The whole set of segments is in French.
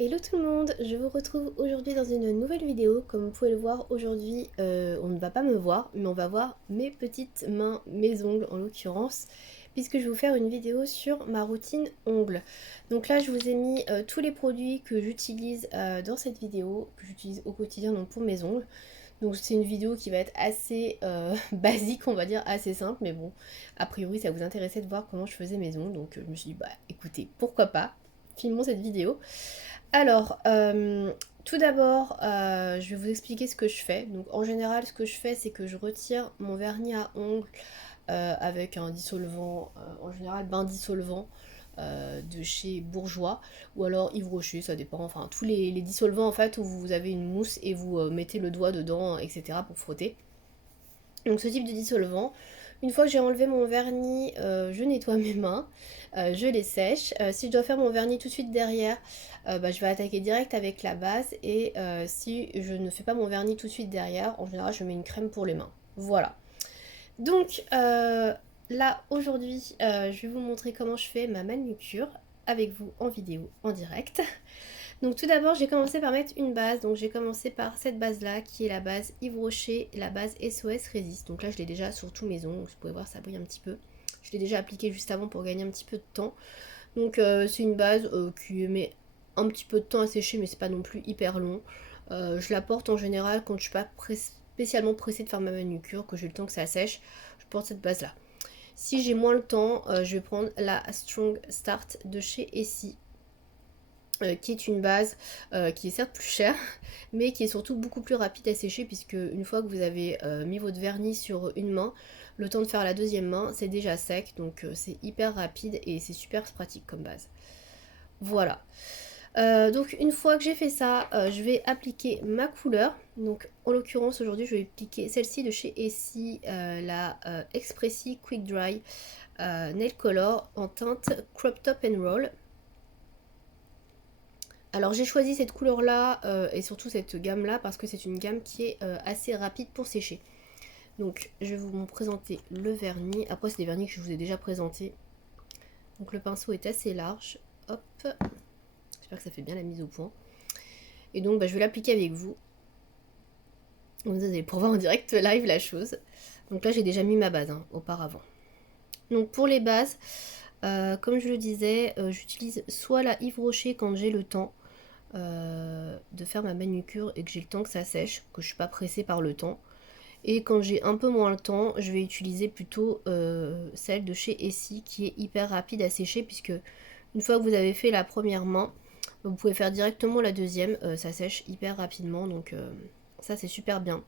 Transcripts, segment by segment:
Hello tout le monde, je vous retrouve aujourd'hui dans une nouvelle vidéo. Comme vous pouvez le voir aujourd'hui, on ne va pas me voir, mais on va voir mes petites mains, mes ongles en l'occurrence, puisque je vais vous faire une vidéo sur ma routine ongles. Donc là, je vous ai mis tous les produits que j'utilise dans cette vidéo, que j'utilise au quotidien donc pour mes ongles. Donc c'est une vidéo qui va être assez basique, on va dire, assez simple, mais bon, a priori ça vous intéressait de voir comment je faisais mes ongles, donc je me suis dit, bah écoutez, pourquoi pas, filmons cette vidéo. Alors, tout d'abord, je vais vous expliquer ce que je fais. Donc, en général, ce que je fais, c'est que je retire mon vernis à ongles avec un dissolvant, en général bain dissolvant de chez Bourjois ou alors Yves Rocher, ça dépend. Enfin, tous les dissolvants en fait où vous avez une mousse et vous mettez le doigt dedans, etc. pour frotter. Donc ce type de dissolvant, une fois que j'ai enlevé mon vernis, je nettoie mes mains, je les sèche. Si je dois faire mon vernis tout de suite derrière, bah, je vais attaquer direct avec la base. Et si je ne fais pas mon vernis tout de suite derrière, en général je mets une crème pour les mains. Voilà. Donc là aujourd'hui, je vais vous montrer comment je fais ma manucure avec vous en vidéo, en direct. Donc tout d'abord, j'ai commencé par mettre une base. Donc j'ai commencé par cette base-là, qui est la base Yves Rocher, la base SOS Resist. Donc là, je l'ai déjà sur tous mes ongles. Vous pouvez voir, ça brille un petit peu. Je l'ai déjà appliqué juste avant pour gagner un petit peu de temps. Donc c'est une base qui met un petit peu de temps à sécher, mais c'est pas non plus hyper long. Je la porte en général quand je suis pas spécialement pressée de faire ma manucure, que j'ai le temps que ça sèche. Je porte cette base-là. Si j'ai moins le temps, je vais prendre la Strong Start de chez Essie, qui est une base qui est certes plus chère, mais qui est surtout beaucoup plus rapide à sécher, puisque une fois que vous avez mis votre vernis sur une main, le temps de faire la deuxième main, c'est déjà sec, donc c'est hyper rapide et c'est super pratique comme base. Voilà. Donc une fois que j'ai fait ça, je vais appliquer ma couleur. Donc en l'occurrence aujourd'hui, je vais appliquer celle-ci de chez Essie, la Expressi Quick Dry Nail Color en teinte Crop Top and Roll. Alors j'ai choisi cette couleur là et surtout cette gamme là parce que c'est une gamme qui est assez rapide pour sécher. Donc je vais vous présenter le vernis. Après c'est des vernis que je vous ai déjà présentés. Donc le pinceau est assez large. Hop. J'espère que ça fait bien la mise au point. Et donc bah, je vais l'appliquer avec vous. Vous allez pouvoir voir en direct live la chose. Donc là j'ai déjà mis ma base auparavant. Donc pour les bases, comme je le disais, j'utilise soit la Yves Rocher quand j'ai le temps. De faire ma manucure et que j'ai le temps que ça sèche, que je suis pas pressée par le temps. Et quand j'ai un peu moins le temps, je vais utiliser plutôt celle de chez Essie qui est hyper rapide à sécher, puisque une fois que vous avez fait la première main, vous pouvez faire directement la deuxième, ça sèche hyper rapidement, donc ça c'est super bien.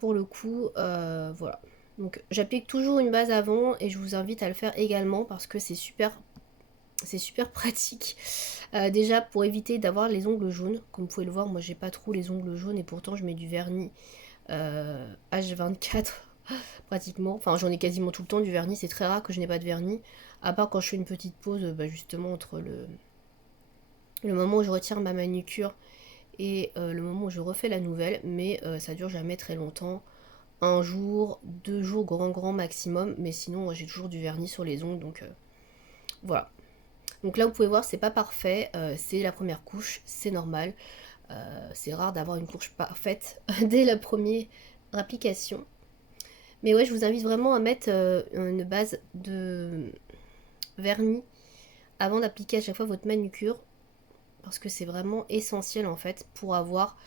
Pour le coup, voilà. Donc j'applique toujours une base avant et je vous invite à le faire également parce que c'est super pratique. Déjà pour éviter d'avoir les ongles jaunes. Comme vous pouvez le voir, moi j'ai pas trop les ongles jaunes et pourtant je mets du vernis H24 pratiquement. Enfin j'en ai quasiment tout le temps du vernis. C'est très rare que je n'ai pas de vernis. À part quand je fais une petite pause bah, justement entre le moment où je retire ma manucure et le moment où je refais la nouvelle. Mais ça dure jamais très longtemps. Un jour, 2 jours grand maximum. Mais sinon j'ai toujours du vernis sur les ongles. Donc voilà. Donc là, vous pouvez voir, c'est pas parfait, c'est la première couche, c'est normal. C'est rare d'avoir une couche parfaite dès la première application. Mais ouais, je vous invite vraiment à mettre une base de vernis avant d'appliquer à chaque fois votre manucure, parce que c'est vraiment essentiel en fait pour avoir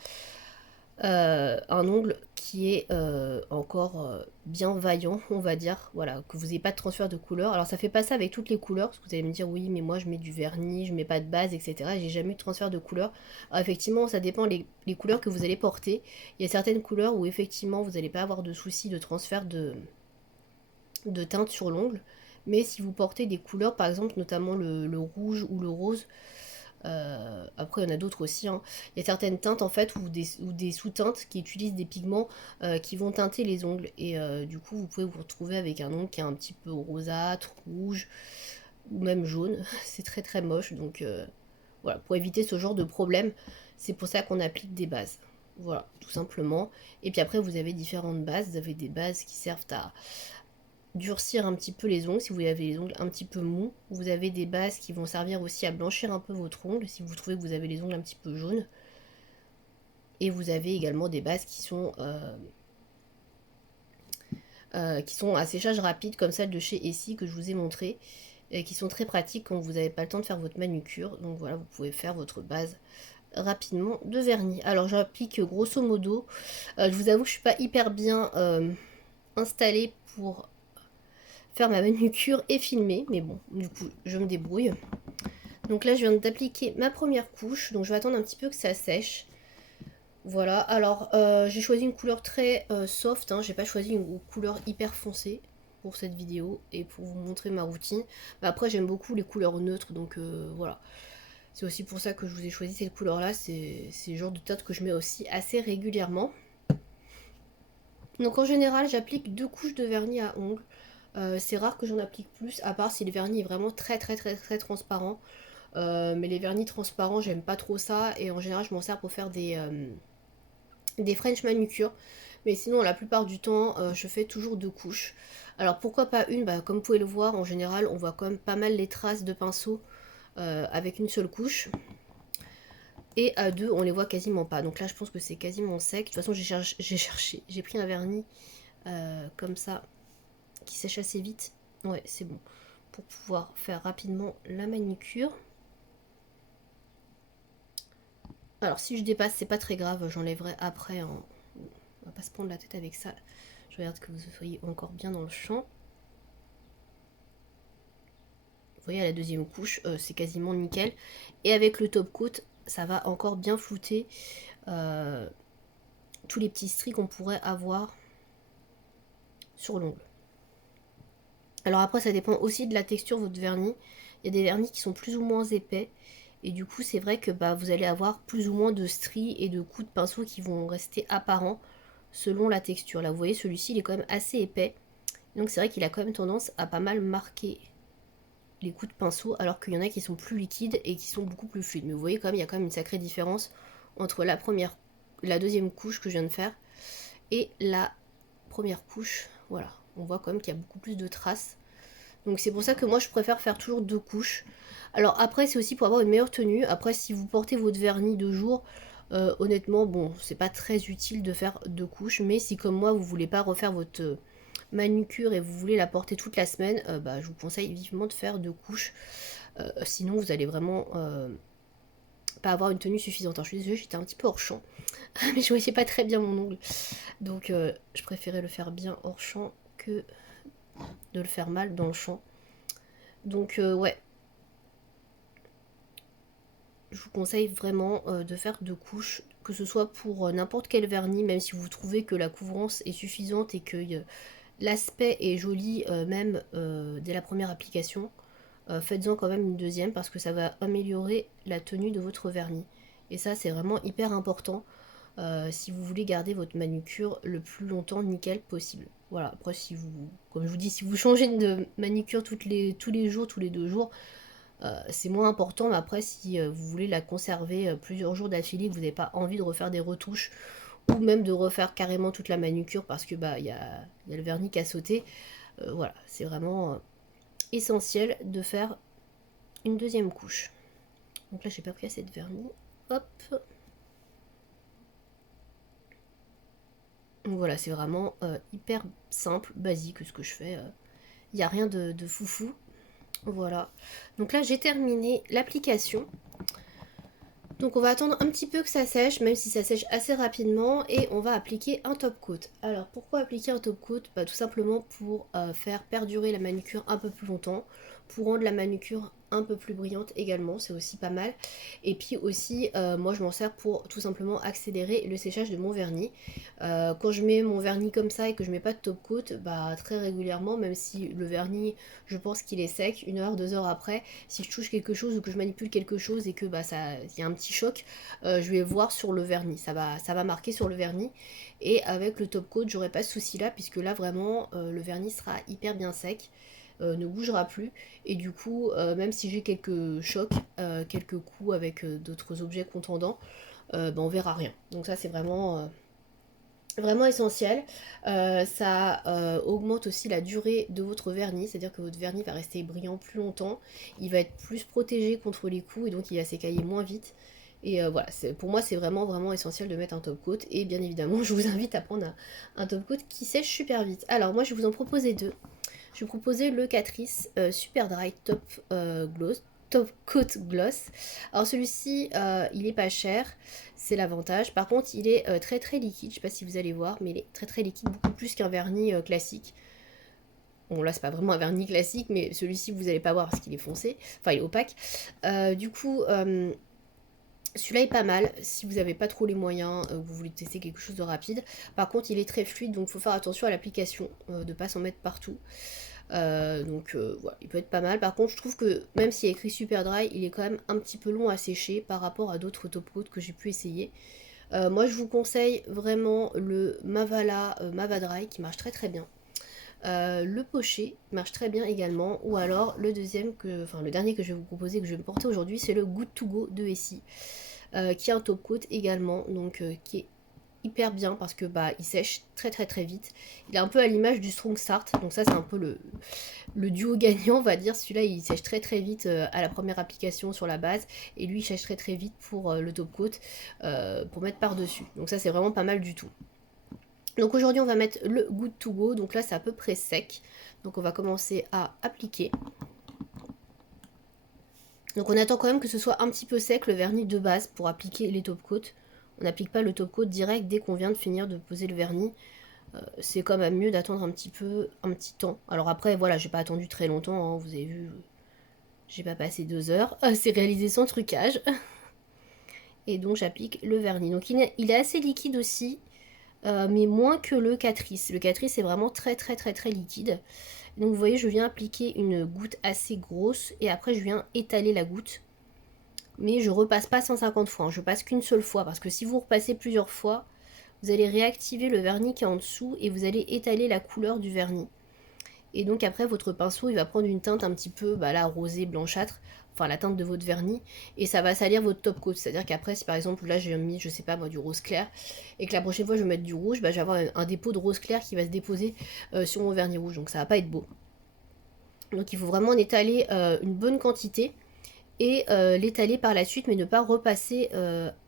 un ongle qui est encore bien vaillant, on va dire, voilà, que vous n'ayez pas de transfert de couleur. Alors ça fait pas ça avec toutes les couleurs, parce que vous allez me dire oui, mais moi je mets du vernis, je mets pas de base, etc. J'ai jamais eu de transfert de couleur. Alors effectivement, ça dépend les couleurs que vous allez porter. Il y a certaines couleurs où effectivement vous n'allez pas avoir de soucis de transfert de teinte sur l'ongle. Mais si vous portez des couleurs, par exemple notamment le rouge ou le rose, après, il y en a d'autres aussi, hein. Il y a certaines teintes en fait ou des sous-teintes qui utilisent des pigments qui vont teinter les ongles. Et du coup, vous pouvez vous retrouver avec un ongle qui est un petit peu rosâtre, rouge ou même jaune. C'est très très moche. Donc voilà, pour éviter ce genre de problème, c'est pour ça qu'on applique des bases. Voilà, tout simplement. Et puis après, vous avez différentes bases. Vous avez des bases qui servent à durcir un petit peu les ongles si vous avez les ongles un petit peu mous. Vous avez des bases qui vont servir aussi à blanchir un peu votre ongle si vous trouvez que vous avez les ongles un petit peu jaunes. Et vous avez également des bases qui sont à séchage rapide comme celle de chez Essie que je vous ai montré, et qui sont très pratiques quand vous n'avez pas le temps de faire votre manucure. Donc voilà, vous pouvez faire votre base rapidement de vernis. Alors j'applique grosso modo, je vous avoue que je suis pas hyper bien installée pour faire ma manucure et filmer, mais bon, du coup je me débrouille. Donc là je viens d'appliquer ma première couche, donc je vais attendre un petit peu que ça sèche. Voilà, alors j'ai choisi une couleur très soft, hein. J'ai pas choisi une couleur hyper foncée pour cette vidéo et pour vous montrer ma routine. Mais après j'aime beaucoup les couleurs neutres, donc voilà. C'est aussi pour ça que je vous ai choisi cette couleur là, c'est le genre de teinte que je mets aussi assez régulièrement. Donc en général j'applique 2 couches de vernis à ongles. C'est rare que j'en applique plus, à part si le vernis est vraiment très transparent. Mais les vernis transparents j'aime pas trop ça, et en général je m'en sers pour faire des French manucure, mais sinon la plupart du temps je fais toujours 2 couches. Alors pourquoi pas une, bah, comme vous pouvez le voir, en général on voit quand même pas mal les traces de pinceau avec une seule couche, et à 2 on les voit quasiment pas. Donc là je pense que c'est quasiment sec. De toute façon j'ai pris un vernis comme ça qui sèche assez vite. Ouais, c'est bon pour pouvoir faire rapidement la manucure. Alors si je dépasse, c'est pas très grave, j'enlèverai après. On va pas se prendre la tête avec ça. Je regarde que vous soyez encore bien dans le champ. Vous voyez, à la deuxième couche, c'est quasiment nickel. Et avec le top coat, ça va encore bien flouter tous les petits stries qu'on pourrait avoir sur l'ongle. Alors après, ça dépend aussi de la texture de votre vernis. Il y a des vernis qui sont plus ou moins épais. Et du coup, c'est vrai que bah, vous allez avoir plus ou moins de stries et de coups de pinceau qui vont rester apparents selon la texture. Là, vous voyez, celui-ci, il est quand même assez épais. Donc c'est vrai qu'il a quand même tendance à pas mal marquer les coups de pinceau, alors qu'il y en a qui sont plus liquides et qui sont beaucoup plus fluides. Mais vous voyez quand même, il y a quand même une sacrée différence entre la deuxième couche que je viens de faire et la première couche. Voilà, on voit quand même qu'il y a beaucoup plus de traces. Donc c'est pour ça que moi je préfère faire toujours 2 couches. Alors après c'est aussi pour avoir une meilleure tenue. Après si vous portez votre vernis de jour, honnêtement bon c'est pas très utile de faire 2 couches. Mais si comme moi vous voulez pas refaire votre manucure et vous voulez la porter toute la semaine, bah, je vous conseille vivement de faire 2 couches. Sinon vous allez vraiment pas avoir une tenue suffisante. Alors je suis désolée, j'étais un petit peu hors champ. Mais je voyais pas très bien mon ongle. Donc je préférais le faire bien hors champ que de le faire mal dans le champ. Donc ouais, je vous conseille vraiment de faire 2 couches, que ce soit pour n'importe quel vernis, même si vous trouvez que la couvrance est suffisante et que l'aspect est joli même dès la première application. Faites-en quand même une deuxième parce que ça va améliorer la tenue de votre vernis. Et ça c'est vraiment hyper important si vous voulez garder votre manucure le plus longtemps nickel possible. Voilà, après si vous, comme je vous dis, si vous changez de manucure tous les jours, tous les 2 jours, c'est moins important. Mais après si vous voulez la conserver plusieurs jours d'affilée, que vous n'avez pas envie de refaire des retouches ou même de refaire carrément toute la manucure parce que bah y a le vernis qui a sauté, voilà, c'est vraiment essentiel de faire une deuxième couche. Donc là j'ai pas pris assez de vernis. Hop. Donc voilà, c'est vraiment hyper simple, basique ce que je fais. Il n'y a rien de foufou. Voilà. Donc là j'ai terminé l'application. Donc on va attendre un petit peu que ça sèche, même si ça sèche assez rapidement, et on va appliquer un top coat. Alors pourquoi appliquer un top coat? Bah, tout simplement pour faire perdurer la manucure un peu plus longtemps, pour rendre la manucure un peu plus brillante également, c'est aussi pas mal. Et puis aussi, moi je m'en sers pour tout simplement accélérer le séchage de mon vernis. Quand je mets mon vernis comme ça et que je mets pas de top coat, bah très régulièrement, même si le vernis, je pense qu'il est sec, 1 heure, 2 heures après, si je touche quelque chose ou que je manipule quelque chose et que bah il y a un petit choc, je vais voir sur le vernis, ça va marquer sur le vernis. Et avec le top coat, j'aurai pas ce souci là, puisque là vraiment le vernis sera hyper bien sec. Ne bougera plus, et du coup même si j'ai quelques chocs, quelques coups avec d'autres objets contendants, on verra rien. Donc ça c'est vraiment Vraiment essentiel. Ça augmente aussi la durée de votre vernis, c'est-à-dire que votre vernis va rester brillant plus longtemps, il va être plus protégé contre les coups et donc il va s'écailler moins vite. Et voilà, pour moi c'est vraiment vraiment essentiel de mettre un top coat et bien évidemment je vous invite à prendre un top coat qui sèche super vite. Alors moi je vais vous en proposer deux. Je vais vous proposer le Catrice Super Dry Top Gloss. Top Coat Gloss. Alors celui-ci, il est pas cher, c'est l'avantage. Par contre, il est très très liquide, je sais pas si vous allez voir, mais il est très très liquide, beaucoup plus qu'un vernis classique. Bon là c'est pas vraiment un vernis classique, mais celui-ci vous allez pas voir parce qu'il est foncé, enfin il est opaque. Du coup, celui-là est pas mal si vous n'avez pas trop les moyens, vous voulez tester quelque chose de rapide. Par contre, il est très fluide, donc il faut faire attention à l'application, de ne pas s'en mettre partout. Voilà, il peut être pas mal. Par contre, je trouve que même s'il y a écrit super dry, il est quand même un petit peu long à sécher par rapport à d'autres top coats que j'ai pu essayer. Moi, je vous conseille vraiment le Mavala Mavadry qui marche très très bien. Le Pochet marche très bien également, ou alors le le dernier que je vais vous proposer, que je vais me porter aujourd'hui, c'est le Good to Go de Essie, qui est un top coat également, donc qui est hyper bien parce que bah il sèche très très très vite. Il est un peu à l'image du Strong Start, donc ça c'est un peu le duo gagnant on va dire. Celui-là il sèche très très vite à la première application sur la base et lui il sèche très très vite pour le top coat pour mettre par dessus. Donc ça c'est vraiment pas mal du tout. Donc aujourd'hui on va mettre le Good to Go, donc là c'est à peu près sec. Donc on va commencer à appliquer. Donc on attend quand même que ce soit un petit peu sec le vernis de base pour appliquer les top coats. On n'applique pas le top coat direct dès qu'on vient de finir de poser le vernis. C'est quand même mieux d'attendre un petit temps. Alors après voilà, j'ai pas attendu très longtemps, hein, vous avez vu, j'ai pas passé 2 heures. C'est réalisé sans trucage. Et donc j'applique le vernis. Donc il est assez liquide aussi, mais moins que le Catrice. Le Catrice est vraiment très très très très liquide. Donc vous voyez, je viens appliquer une goutte assez grosse et après je viens étaler la goutte. Mais je repasse pas 150 fois, hein. Je passe qu'une seule fois parce que si vous repassez plusieurs fois, vous allez réactiver le vernis qui est en dessous et vous allez étaler la couleur du vernis. Et donc après votre pinceau il va prendre une teinte un petit peu là, rosée, blanchâtre, enfin la teinte de votre vernis, et ça va salir votre top coat. C'est à dire qu'après si par exemple là j'ai mis je sais pas moi du rose clair et que la prochaine fois je vais mettre du rouge, bah, je vais avoir un dépôt de rose clair qui va se déposer sur mon vernis rouge, donc ça va pas être beau. Donc il faut vraiment en étaler une bonne quantité et l'étaler par la suite, mais ne pas repasser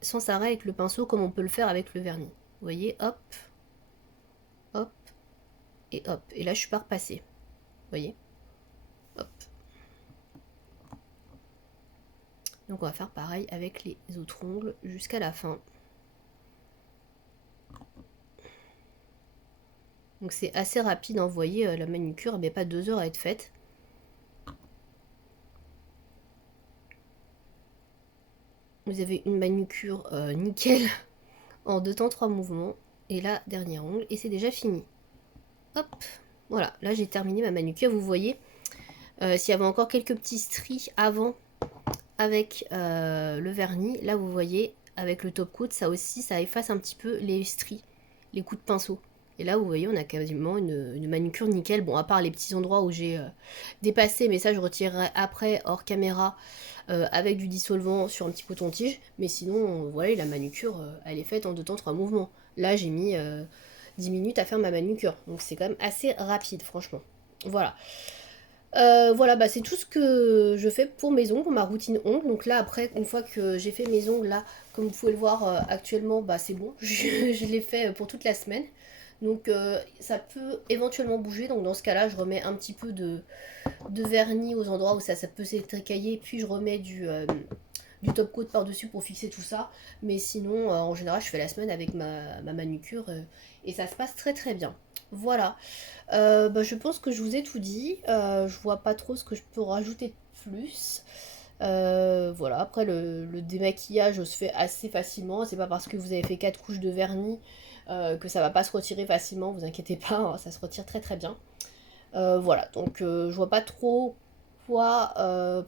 sans arrêt avec le pinceau comme on peut le faire avec le vernis. Vous voyez, hop, hop et hop. Et là je suis pas repassée. Vous voyez, hop. Donc on va faire pareil avec les autres ongles jusqu'à la fin. Donc c'est assez rapide, hein, vous voyez, la manucure elle met pas 2 heures à être faite. Vous avez une manucure nickel en 2 temps 3 mouvements. Et là, dernier ongle, et c'est déjà fini. Hop, voilà, là j'ai terminé ma manucure, vous voyez. S'il y avait encore quelques petits stries avant avec le vernis, là vous voyez, avec le top coat, ça aussi, ça efface un petit peu les stries, les coups de pinceau. Et là, vous voyez, on a quasiment une manucure nickel. Bon, à part les petits endroits où j'ai dépassé, mais ça, je retirerai après, hors caméra, avec du dissolvant sur un petit coton-tige. Mais sinon, voilà, la manucure, elle est faite en 2 temps 3 mouvements. Là, j'ai mis 10 minutes à faire ma manucure. Donc, c'est quand même assez rapide, franchement. Voilà. Voilà, bah c'est tout ce que je fais pour mes ongles, pour ma routine ongles. Donc là, après, une fois que j'ai fait mes ongles, là, comme vous pouvez le voir actuellement, bah c'est bon. Je l'ai fait pour toute la semaine. Donc ça peut éventuellement bouger. Donc dans ce cas-là, je remets un petit peu de vernis aux endroits où ça peut s'écailler. Puis je remets du top coat par-dessus pour fixer tout ça. Mais sinon, en général, je fais la semaine avec ma manucure et ça se passe très très bien. Voilà. Bah, je pense que je vous ai tout dit. Je vois pas trop ce que je peux rajouter de plus. Voilà, après le démaquillage se fait assez facilement. C'est pas parce que vous avez fait 4 couches de vernis que ça va pas se retirer facilement. Vous inquiétez pas, hein, ça se retire très très bien. Voilà, donc je vois pas trop quoi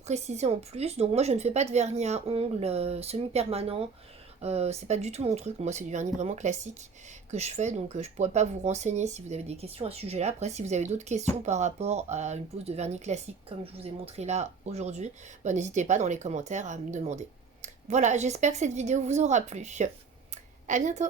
préciser en plus. Donc moi je ne fais pas de vernis à ongles semi-permanent. C'est pas du tout mon truc, moi c'est du vernis vraiment classique que je fais, donc je pourrais pas vous renseigner si vous avez des questions à ce sujet là. Après si vous avez d'autres questions par rapport à une pose de vernis classique comme je vous ai montré là aujourd'hui, bah, n'hésitez pas dans les commentaires à me demander. Voilà, j'espère que cette vidéo vous aura plu. À bientôt.